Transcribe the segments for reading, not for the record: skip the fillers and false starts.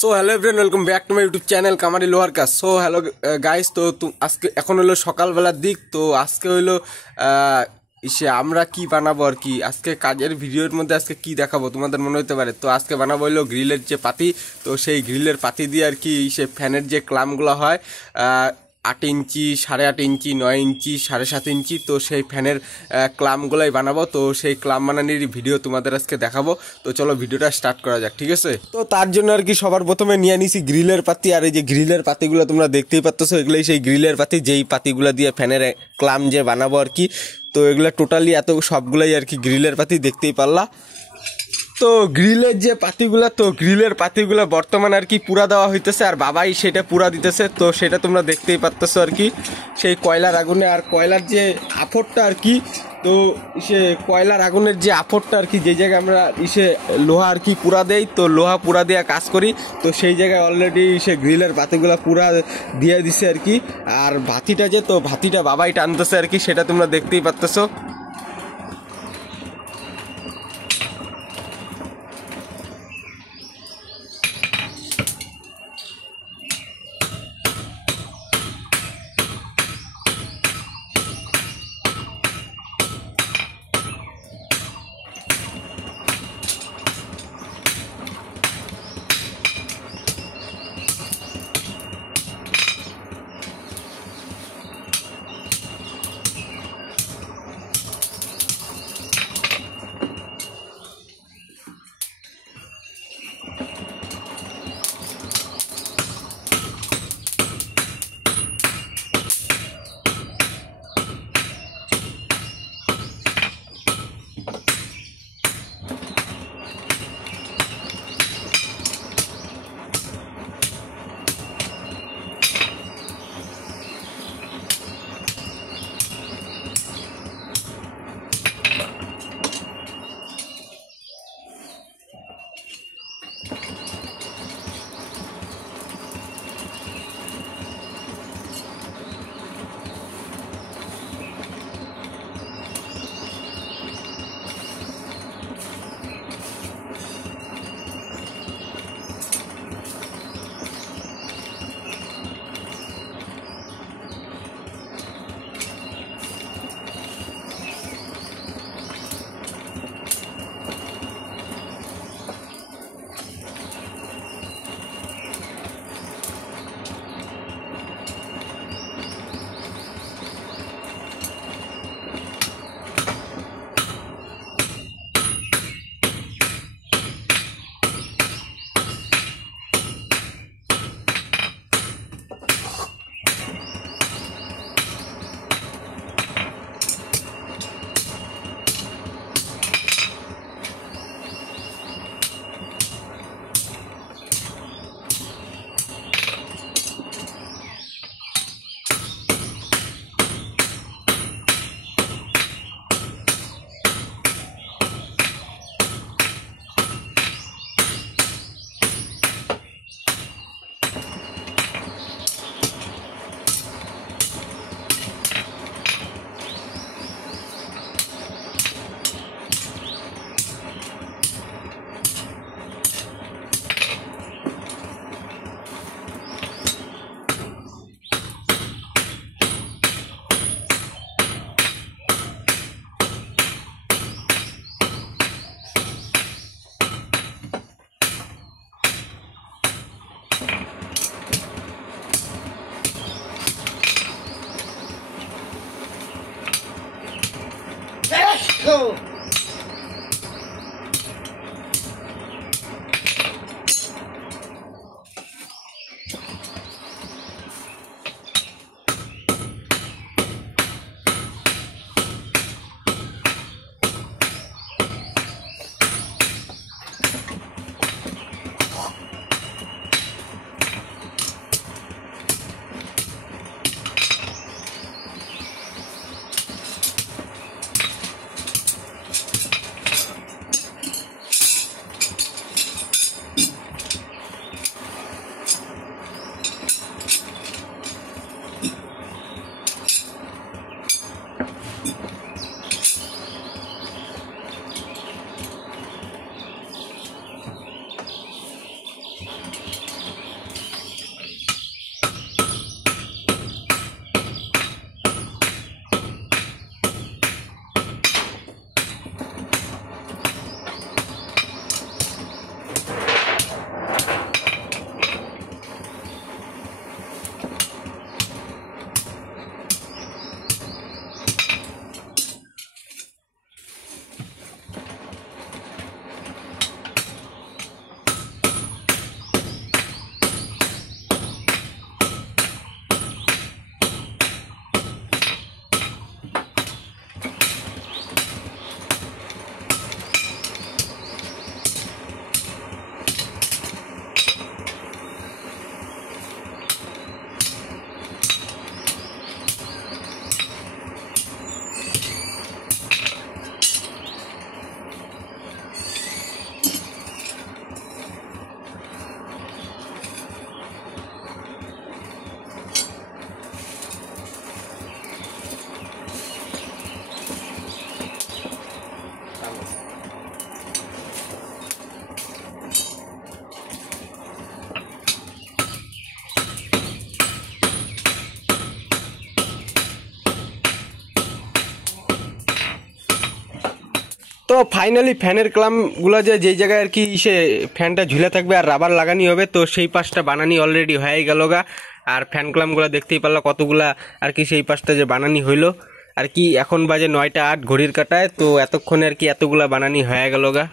So hello everyone, welcome back to my YouTube channel কামারি লোহার কাজ। সো হ্যালো গাইস, তো আজকে এখন হলো সকালবেলার দিক। তো আজকে হইলো আমরা কি বানাবো আর কি, আজকে কাজের ভিডিওর মধ্যে আজকে কি দেখাবো তোমাদের মনে হতে পারে। তো আজকে বানাবো হইলো গ্রিলের যে পাতি, তো সেই গ্রিলের পাতি দিয়ে আর কি সে ফ্যানের যে ক্লামগুলো হয় 8 ইঞ্চি, 8.5 ইঞ্চি, 9 ইঞ্চি, 7.5 ইঞ্চি, তো সেই ফ্যানের ক্লামগুলাই বানাবো। তো সেই ক্লাম বানানোর ভিডিও তোমাদের আজকে দেখাবো। তো চলো ভিডিওটা স্টার্ট করা যাক, ঠিক আছে। তো তার জন্য আর কি সবার প্রথমে নিয়ে নিছি গ্রিলের পাতি। আর এই যে গ্রিলের পাতিগুলো তোমরা দেখতেই পাচ্ছ, এগুলোই সেই গ্রিলের পাতি, যেই পাতিগুলো দিয়ে ফ্যানের ক্লাম যে বানাবো আর কি। তো এগুলো টোটালি এত সবগুলাই আর কি গ্রিলের পাতি, দেখতেই পারলা। তো গ্রিলের যে পাতিগুলা, তো গ্রিলের পাতিগুলা বর্তমানে আর কি পুরা দেওয়া হইতেছে, আর বাবাই সেটা পুরা দিতেছে। তো সেটা তোমরা দেখতেই পাচ্ছ আর কি, সেই কয়লার আগুনে। আর কয়লার যে আফরটা আর কি, তো সে কয়লার আগুনের যে আফরটা আর কি, যে জায়গায় আমরা লোহা আর কি পুরা দেই, তো লোহা পুরা দেওয়া কাজ করি, তো সেই জায়গায় অলরেডি সে গ্রিলের পাতিগুলা পুরা দিয়ে দিছে আর কি। আর ভাতিটা যে, তো ভাতিটা বাবাই টানতেছে আর কি, সেটা তোমরা দেখতেই পাচ্ছ। Go! ফাইনালি ফ্যানের ক্লামগুলো যেই জায়গায় আর কি সে ফ্যানটা ঝুলে থাকবে আর রাবার লাগানি হবে, তো সেই পাশটা বানানি অলরেডি হয়ে গেল গা। আর ফ্যান ক্লামগুলো দেখতেই পারলো কতগুলা আর কি সেই পাশটা যে বানানি হইলো আর কি। এখন বাজে 9টা 8 ঘড়ির কাটায়, তো এতক্ষণে আর কি এতগুলা বানানি হয়ে গেল গা।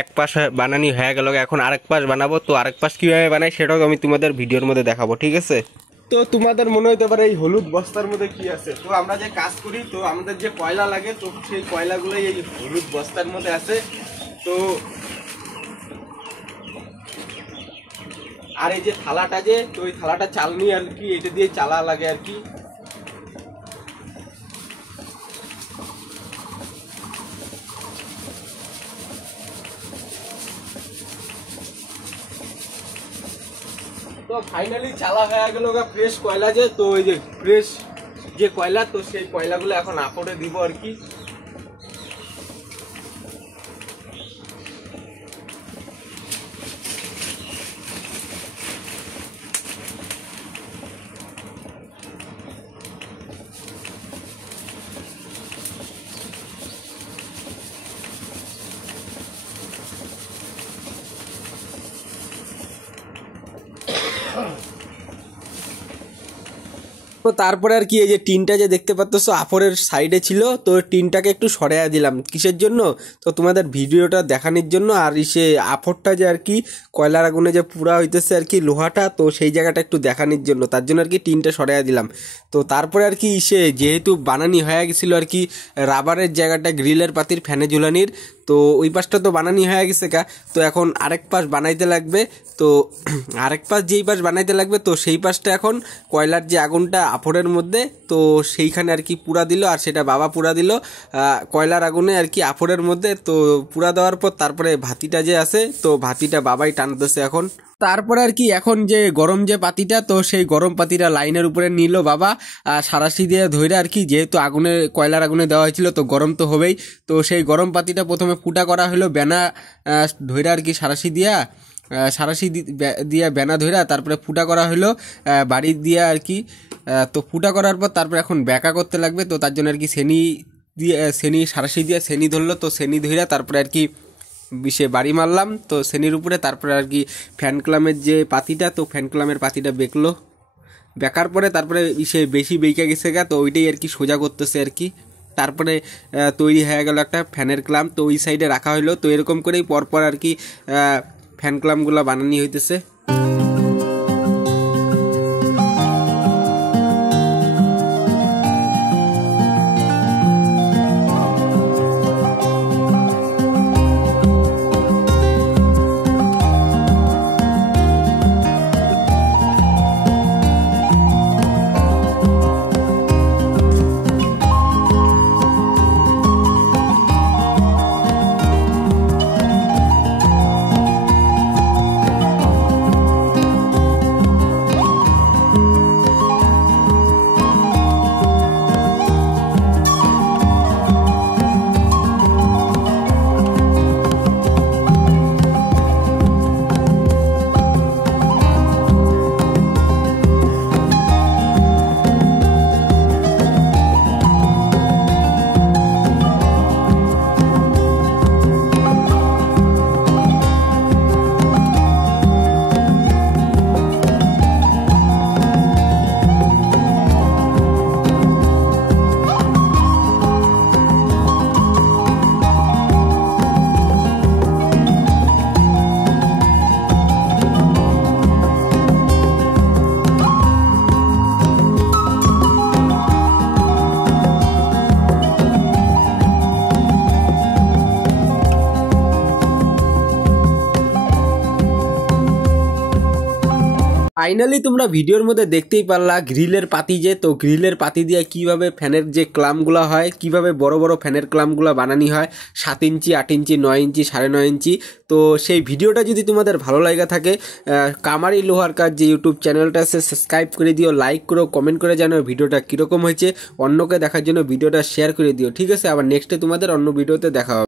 এক পাশ বানানি হয়ে গেল গা, এখন আরেক পাশ বানাবো। তো আরেক পাশ কীভাবে বানাই সেটাও আমি তোমাদের ভিডিওর মধ্যে দেখাবো, ঠিক আছে। তো তোমাদের মনে হতে পারে এই হলুদ বস্তার মধ্যে কি আছে, তো আমরা যে কাজ করি তো আমাদের যে কয়লা লাগে তো সেই কয়লাগুলোই এই হলুদ বস্তার মধ্যে আছে। তো আর এই যে থালাটা যে, তো ওই থালাটা চালনি আর কি, এটা দিয়ে চালা লাগে আর কি। তো ফাইনালি চালা হয়ে গেল ফ্রেশ কয়লা যে, তো ওই যে ফ্রেশ যে কয়লা, তো সেই কয়লাগুলো এখন আপরে দিব আর কি। তো তারপরে আর কি এই যে টিনটা যে দেখতে পাচ্ছ আপরের সাইডে ছিল, তো টিনটাকে একটু সরাইয়া দিলাম। কিসের জন্য? তো তোমাদের ভিডিওটা দেখানোর জন্য। আর সে আপরটা যে আর কি কয়লার আগুনে যে পুরা হইতেছে আর কি লোহাটা, তো সেই জায়গাটা একটু দেখানোর জন্য, তার জন্য আর কি টিনটা সরাইয়া দিলাম। তো তারপরে আর কি সে যেহেতু বানানি হয়ে গেছিল আর কি রাবারের জায়গাটা গ্রিলের পাতির ফ্যানে ঝুলানির, তো ওই পাশটা তো বানানি হয়ে গেছে কা। তো এখন আরেক পাশ বানাইতে লাগবে। তো আরেক পাশ যেই পাশ বানাইতে লাগবে, তো সেই পাশটা এখন কয়লার যে আগুনটা আপরের মধ্যে, তো সেইখানে আর কি পুরা দিল। আর সেটা বাবা পুরা দিল কয়লার আগুনে আর কি আপরের মধ্যে। তো পুরা দেওয়ার পর তারপরে ভাতিটা যে আছে, তো ভাতিটা বাবাই টানতেছে এখন। তারপরে আর কি এখন যে গরম যে পাতিটা, তো সেই গরম পাতিটা লাইনের উপরে নিল বাবা সারাশি দিয়ে ধইরা আর কি, যেহেতু আগুনে কয়লার আগুনে দেওয়া হয়েছিল তো গরম তো হবেই। তো সেই গরম পাতিটা প্রথমে ফুটা করা হলো বেনা ধইরা আর কি সারাশি দিয়া, সারাশি দিয়া বেনা ধইরা তারপরে ফুটা করা হলো বাড়ি দিয়া আর কি। তো ফুটা করার পর তারপরে এখন ব্যাকা করতে লাগবে। তো তার জন্য আর কি সেনি দিয়ে সেনি সারাশি দিয়ে সেনি ধরলো, তো সেনি ধইরা তারপরে আর কি সে বাড়ি মারলাম। তো সেনির উপরে তারপরে আর কি ফ্যান ক্লামের যে পাতিটা, তো ফ্যান ক্লামের পাতিটা বেঁকলো। বেকার পরে তারপরে সে বেশি বেঁকে গেছে গা, তো ওইটাই আর কি সোজা করতেছে আর কি। তারপরে তৈরি হয়ে গেল একটা ফ্যানের ক্লাম, তো ওই সাইডে রাখা হলো। তো এরকম করেই পরপর আর কি ফ্যান ক্লামগুলো বানানি হইতেছে। ফাইনালি তোমরা ভিডিওর মধ্যে দেখতেই পারলা গ্রিলের পাতি যে, তো গ্রিলের পাতি দিয়ে কিভাবে ফ্যানের যে ক্লামগুলো হয়, কিভাবে বড় বড় ফ্যানের ক্লামগুলো বানানি হয় 7 ইঞ্চি 8 ইঞ্চি 9 ইঞ্চি 9.5 ইঞ্চি। তো সেই ভিডিওটা যদি তোমাদের ভালো লাগা থাকে কামারি লোহার কাজ যে ইউটিউব চ্যানেলটা আছে সাবস্ক্রাইব করে দিও, লাইক করো, কমেন্ট করে জানাও ভিডিওটা কীরকম হয়েছে, অন্যকে দেখার জন্য ভিডিওটা শেয়ার করে দিও, ঠিক আছে। আবার নেক্সটে তোমাদের অন্য ভিডিওতে দেখা হবে।